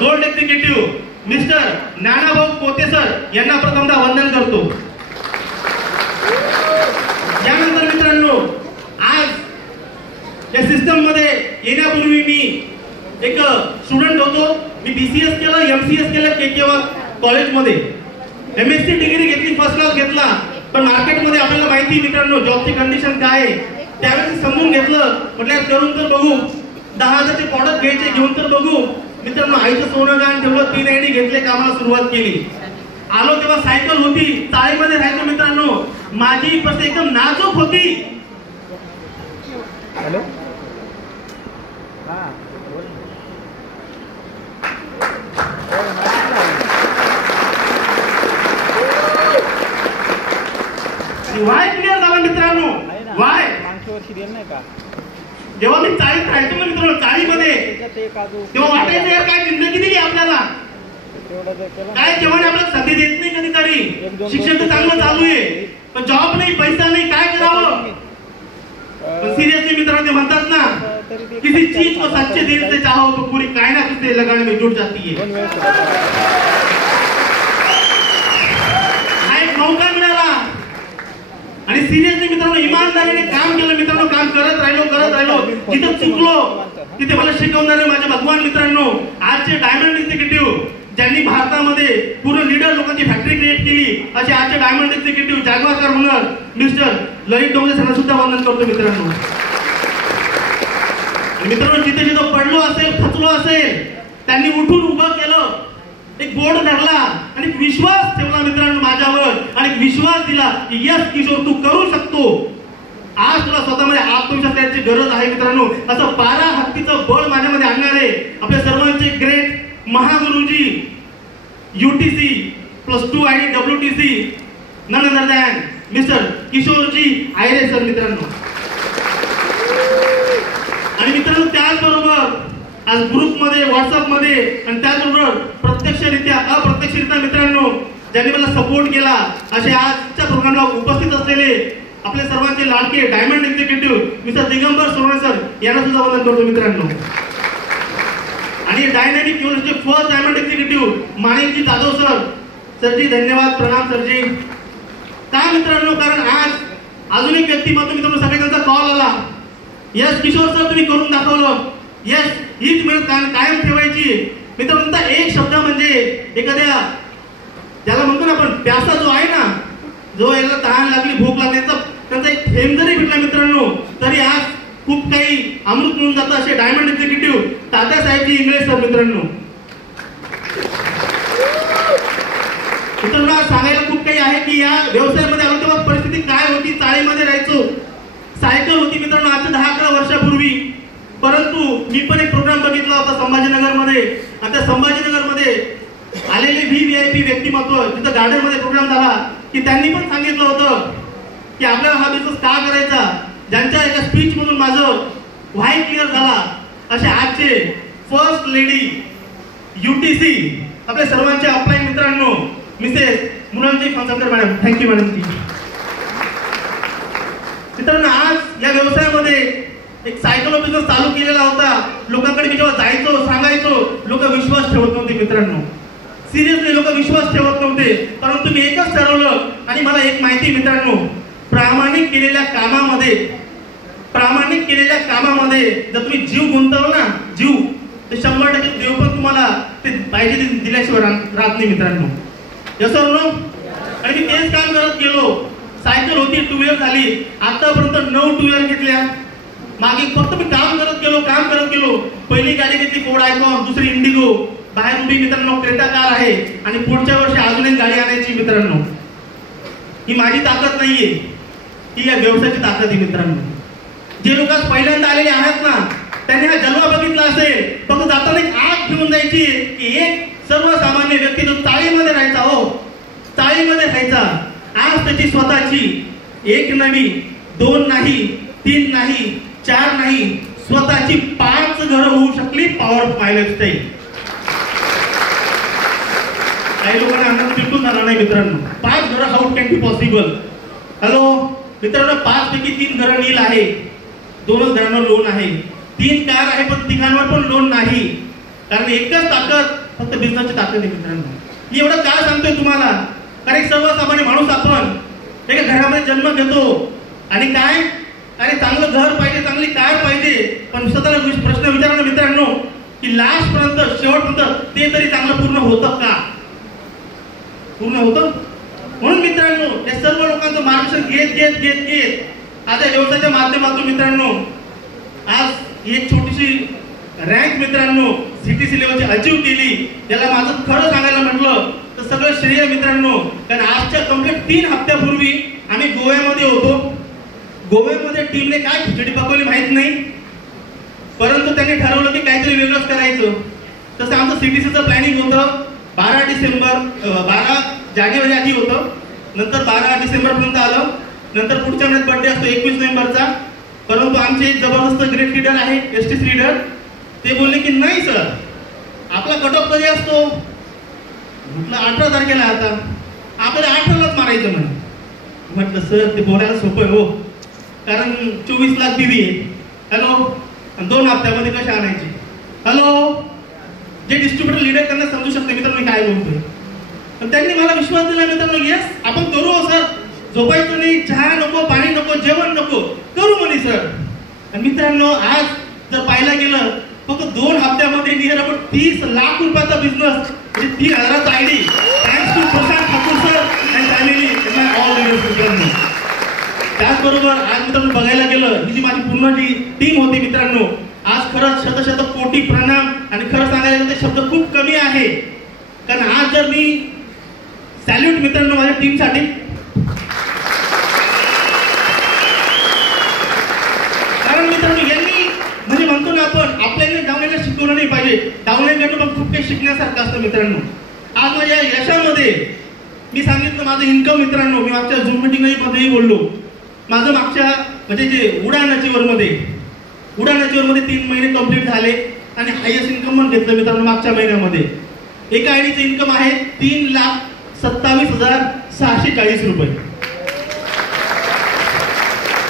Gold executive mister ज्ञानाभाऊ पोते sir यांना प्रथमतः वंदन करतो। यानंतर मित्रांनो, आज या सिस्टम मध्ये येण्यापूर्वी मी एक स्टुडंट होतो। मी बीसीएस केलं, एमसीएस केलं केकेवा कॉलेजमध्ये, एमएससी डिग्री घेतली, फर्स्ट क्लास घेतला। पण मार्केटमध्ये आपल्याला माहिती मित्रांनो जॉबची कंडिशन काय आहे, त्यावेळेस समजून घेतलं, म्हटलं करून तर बघू, 10,000चे प्रॉडक्ट घ्यायचे, घेऊन तर बघू। मित्रांनो आईचं सोनं गहाण ठेवलं, 3 आयडी घेतले, कामाला सुरुवात केली। आलो तेव्हा सायकल होती, चाळीमध्ये राहायचो मित्रांनो, माझी परिस्थिती एकदम नाजूक होती। हॅलो वाय क्लिअर झाला मित्रांनो, वाय जेव्हा मी चाळीत राहायचो ना मित्रांनो, चाळीमध्ये तेव्हा वाटायचं यार काय जिंदगी दिली आपल्याला, काय जेवण आपल्याला संधी देत नाही कधीतरी, शिक्षण तर चांगलं चालू आहे पण जॉब नाही, पैसा नाही, काय करावं। पण सिरियसली मित्रांनो ते म्हणतात ना, किसी चीज को सच्चे दिल से चाहो तो पूरी कायनात उससे लगाने में जुट जाती है। हा एक मौका मिळाला आणि सिरियसली मित्रांनो इमानदारीने काम केलं मित्रांनो, काम करत राहिलो, जिथे चुकलो तिथे मला शिकवणारे माझे भगवान मित्रांनो, आजचे डायमंड एक्झिक्युटिव्ह ज्यांनी भारतामध्ये पूर्ण लीडर लोकांची फॅक्टरी क्रिएट केली, असे आजचे डायमंड एक्झिक्युटिव्ह जागवारकर म्हणून मिस्टर ललित डोंगरे सरांना सुद्धा वंदन करतो मित्रांनो। मित्रांनो जिथे जिथे पडलो असेल, खचलो असेल, त्यांनी उठून उभं केलं, एक बोर्ड धरला आणि विश्वास ठेवला मित्रांनो माझ्यावर, आणि विश्वास दिला की यस किशोर तू करू शकतो। आज तुला स्वतःमध्ये आत्मविश्वास याची गरज आहे मित्रांनो। असं 12 हत्तीचं बळ माझ्यामध्ये आणणारे आपले सर्वांचे ग्रेट महागुरुजी, यूटीसी +2 आणि WTC, none other than mister Kishorji Ayare sir मित्रांनो। आणि मित्रांनो त्याचबरोबर आज ग्रुपमध्ये, व्हॉट्सअपमध्ये आणि त्याचबरोबर प्रत्यक्षरित्या अप्रत्यक्षरित्या मित्रांनो ज्यांनी मला सपोर्ट केला, असे आजच्या प्रोग्रामला उपस्थित असलेले आपले सर्वांचे लाडके diamond executive mister Digambar Sonawane sir यांना सुद्धा वंदन करतो मित्रांनो। आणि dynamic university first diamond executive माणिकजी जाधव सर, सरजी धन्यवाद, प्रणाम सरजी। का मित्रांनो, कारण आज अजून एक व्यक्तिमत्व मित्रांनो सगळ्यांचा कॉल आला, यस किशोर सर तुम्ही करून दाखवलं, यस हीच मेहनत कायम ठेवायची। मित्रांनो एक शब्द म्हणजे एखाद्या ज्याला म्हणतो ना आपण प्यासा जो आहे ना, जो याला तहान लागली, भूक लागली, त्यांचा एक थेंब जरी भेटला मित्रांनो तरी आज खूप काही अमृत मिळून जातं। असे डायमंड एक्झिक्युटिव्ह तात्यासाहेबजी इंगळे सर मित्रांनो। मित्रांनो सांगायला खूप काही आहे की या व्यवसायामध्ये आलो तेव्हा परिस्थिती काय होती, चाळीमध्ये राहायचो, सायकल होती मित्रांनो आजच्या 10-11 वर्षापूर्वी। परंतु मी पण एक प्रोग्राम बघितला होता संभाजीनगरमध्ये, आणि त्या संभाजीनगरमध्ये आलेले VIP व्यक्तिमत्व तिथं गार्डन मध्ये प्रोग्राम झाला की त्यांनी पण सांगितलं होतं की आपल्याला हा बिझनेस का करायचा, ज्यांच्या एका स्पीच मधून माझं व्हाय क्लिअर झाला, असे आजचे फर्स्ट लेडी UTC आपल्या सर्वांचे अपलाईन मित्रांनो मिसेस मुलांची फणसकर मॅडम, थँक्यू मॅडम जी। मित्रांनो आज या व्यवसायामध्ये एक सायकल बिझनेस चालू केलेला होता, लोकांकडे मी जेव्हा जायचो सांगायचो, लोक विश्वास ठेवत नव्हते मित्रांनो, सिरियसली लोक विश्वास ठेवत नव्हते। परंतु मी एकच ठरवलं आणि मला एक माहिती मित्रांनो, प्रामाणिक केलेल्या कामामध्ये जर तुम्ही जीव गुंतवला ना, जीव, तर 100% देव पण तुम्हाला ते पाहिजे ते दिल्याशिवाय राहत नाही मित्रांनो, यस ऑर नो। आणि मी तेच काम करत गेलो, सायकल होती 2 व्हीलर झाली, आतापर्यंत 9 2 व्हीलर घेतल्या, मागे फक्त मी काम करत गेलो। पहिली गाडी घेतली फोर्ड आयकॉन, दुसरी इंडिगो, बाहेर उभी मित्रांनो क्रेटा कार आहे, आणि पुढच्या वर्षी अजून एक गाडी आणायची मित्रांनो। ही माझी ताकद नाहीये, ही या व्यवसायाची ताकद आहे मित्रांनो। जे लोक पहिल्यांदा आलेले आहेत ना त्यांनी हा जलवा बघितला असेल, फक्त जाताना एक आग घेऊन जायची की एक सर्वसामान्य व्यक्ती जो चाळीमध्ये राहायचा, चाळीमध्ये राहायचा, आज त्याची स्वतःची 1 नाही, 2 नाही, 3 नाही, 4 नाही, स्वतःची 5 घरं होऊ शकली पॉवर लाईफस्टाईल। काही लोकांना अंदाज बिलकुल झाला नाही मित्रांनो, 5 घरं how can be possible. Hello मित्रांनो, 5 पैकी 3 घरं नील आहे, 2च घरांवर लोन आहे, 3 कार आहे पण तिघांवर पण लोन नाही, कारण एकच ताकद फक्त बिझनेसची ताकद आहे मित्रांनो. मी एवढं काय सांगतोय तुम्हाला, कारण एक सर्वसामान्य माणूस आपण एका घरामध्ये जन्म घेतो आणि काय, अरे चांगलं घर पाहिजे, चांगली कार पाहिजे, पण स्वतःला प्रश्न विचारा ना मित्रांनो की लास्ट पर्यंत शेवटपर्यंत ते तरी चांगलं पूर्ण होतं का? पूर्ण होतं? म्हणून मित्रांनो या सर्व लोकांचं मार्गदर्शन घेत घेत घेत घेत आज या व्यवसायाच्या माध्यमातून मित्रांनो आज एक छोटीशी रँक मित्रांनो सीटीसी लेवलची अचीव केली. याला माझं खरं सांगायला म्हटलं तर सगळं श्रेय मित्रांनो, कारण आजच्या कंप्लीट 3 हप्त्यापूर्वी आम्ही गोव्यामध्ये होतो. गोव्यामध्ये टीमने काय खिचडी पकवली माहित नाही, परंतु त्यांनी ठरवलं की काहीतरी वेगळंच करायचं. तसं आमचं सीटीसीचं प्लॅनिंग होतं 12 जानेवारी आधी होतं, नंतर 12 डिसेंबरपर्यंत आलं, नंतर पुढच्या महिन्यात बर्थडे असतो 21 नोव्हेंबरचा. परंतु आमचे एक जबरदस्त ग्रेट लीडर आहे एसटीसी लीडर, ते बोलले की नाही सर आपला कट ऑफ कधी असतो, म्हटलं 18 तारखेला, आता आपल्याला 18लाच मारायचं म्हणे. म्हटलं सर ते बोलायला सोपं आहे हो, कारण 24 लाख बीबी आहे. हॅलो, 2 हप्त्यामध्ये कशा आणायची? हॅलो, जे डिस्ट्रीब्युटर लीडर त्यांना समजू शकते मित्रांनो मी काय बोलतोय. पण त्यांनी मला विश्वास दिला मित्रांनो, येस आपण करू सर, झोपायचं नाही, चहा नको, पाणी नको, जेवण नको, करू म्हणे सर. मित्रांनो आज जर पाहायला गेलं फक्त 2 हप्त्यामध्ये नियर अबाउट 30 लाख रुपयाचा बिझनेस, म्हणजे 3000चा ID, thanks to Prashant Thakur sir and family all मित्रांनो. त्याचबरोबर आज मित्रांनो बघायला गेलं ही जी माझी पूर्ण जी टीम होती मित्रांनो, आज खरंच शत कोटी प्रणाम. आणि खरं सांगायला गेलं ते शब्द खूप कमी आहे, कारण आज जर मी सॅल्यूट मित्रांनो माझ्या टीमसाठी, कारण मित्रांनो यांनी म्हणजे म्हणतो ना आपण आपल्याला डावण्याला शिकवलं नाही पाहिजे, डावण्याकडनं पण खूप काही शिकण्यासारखं असतं मित्रांनो. आज माझ्या यशामध्ये मी सांगितलं माझं इन्कम मित्रांनो, मी मागच्या झूम मीटिंगमध्येही बोललो, माझं मागच्या म्हणजे जे उडानाचीवरमध्ये 3 महिने कंप्लीट झाले आणि हायएस्ट इन्कम पण घेतलं मित्रांनो मागच्या महिन्यामध्ये. एका आयडीचं इन्कम आहे 3,27,640 रुपये.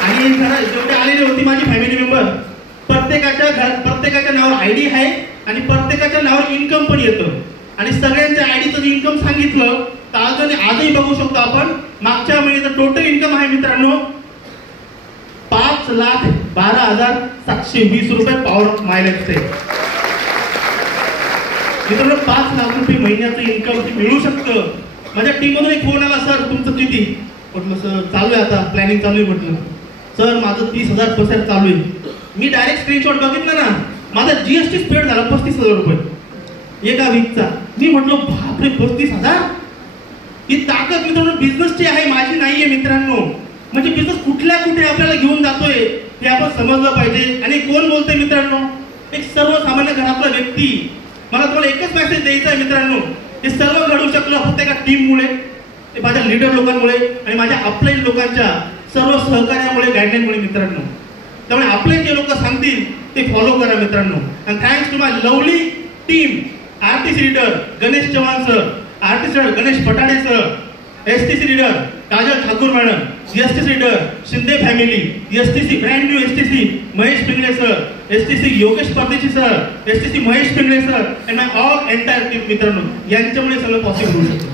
आणि जेवढे आलेले होती माझी फॅमिली मेंबर, प्रत्येकाच्या नावावर आयडी आहे आणि प्रत्येकाच्या नावावर इन्कम पण येतं. आणि सगळ्यांच्या आयडीचं इन्कम सांगितलं तर आजही बघू शकतो आपण, मागच्या महिन्याचं टोटल इन्कम आहे मित्रांनो 5,12,720 रुपये पॉवर मायलेजचे. मित्रांनो 5 लाख रुपये महिन्याचं इन्कम मिळू शकतं. माझ्या टीम मधून एक फोन आला, सर तुमचं किती? म्हटलं सर चालू आहे, आता प्लॅनिंग चालू आहे. म्हटलं सर माझं 30,000% चालू आहे. मी डायरेक्ट स्क्रीनशॉट बघितलं ना, माझा जीएसटी पेड झाला 35,000 रुपये एका वीकचा. मी म्हटलं बापरे 35,000, ही ताकद मित्रांनो बिझनेसची आहे, माझी नाहीये मित्रांनो. म्हणजे बिझनेस कुठल्या कुठे आपल्याला घेऊन जातोय हे आपण समजलं पाहिजे. आणि कोण बोलतोय मित्रांनो? एक सर्वसामान्य घरातला व्यक्ती. मला तुम्हाला एकच मेसेज द्यायचा आहे मित्रांनो, हे सर्व घडू शकलं फक्त एका टीममुळे, ते माझ्या लीडर लोकांमुळे आणि माझ्या अपलाईन लोकांच्या सर्व सहकार्यामुळे, गाईडलाईनमुळे मित्रांनो. त्यामुळे आपले जे लोक सांगतील ते फॉलो करा मित्रांनो. आणि thanks to my lovely team, RTC leader Ganesh Chavan sir, RTC leader Ganesh Patade sir, STC leader Kajal Thakur madam, STC leader Shinde family, STC brand new STC Mahesh Pingale sir, STC Yogesh Pardeshi sir, STC Mahesh Pingale sir and my all entire team मित्रांनो. यांच्यामुळे सगळं possible होऊ शकतं.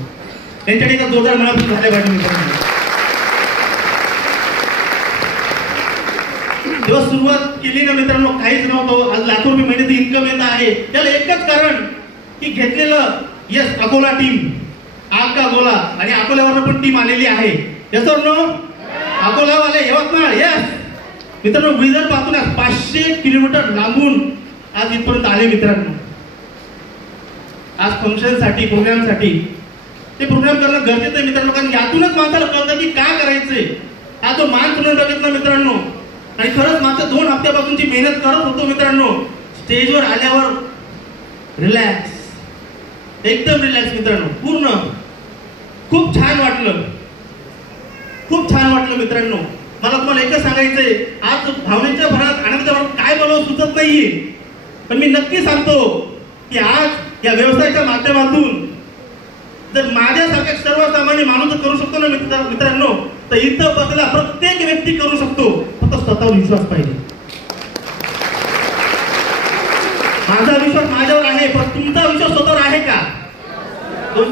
त्यांच्याकडे एका जोरदार मनापासून झाल्या पाहिजे मित्रांनो. जेव्हा सुरुवात केली ना मित्रांनो काहीच नव्हतं, आज लाखो रुपये महिन्याचं इन्कम येत आहे. त्याला एकच कारण की घेतलेलं येस अकोला टीम, आग का गोला, आणि अकोल्यावर पण टीम आलेली आहे. याचं नो अकोलावाले यवतमाळ येस मित्रांनो, विदर्भ पासून 500 किलोमीटर लांबून आज इथपर्यंत आले मित्रांनो. आज फंक्शनसाठी, प्रोग्रामसाठी. ते प्रोग्राम करणं गरजेचं आहे मित्रांनो, कारण यातूनच माणसाला कळतं की काय करायचंय. हा जो मान तुम्ही बघितला मित्रांनो, आणि खरंच मागच्या 2 हप्त्यापासूनची मेहनत करत होतो मित्रांनो. स्टेजवर आल्यावर रिलॅक्स, एकदम रिलॅक्स मित्रांनो, पूर्ण खूप छान वाटलं, खूप छान वाटलं मित्रांनो. मला तुम्हाला एकच सांगायचंय, आज भावनेच्या भरात, आनंदाच्या भरात काय बोलावं सुचत नाहीये, पण मी नक्की सांगतो की आज या व्यवसायाच्या माध्यमातून जर माझ्यासारख्या सर्वसामान्य माणूस करू शकतो ना मित्रांनो, तर इथं बसलेला प्रत्येक व्यक्ती करू शकतो, फक्त स्वतःवर विश्वास पाहिजे. माझा विश्वास माझ्यावर आहे, पण तुमचा विश्वास स्वतःवर आहे का? दोन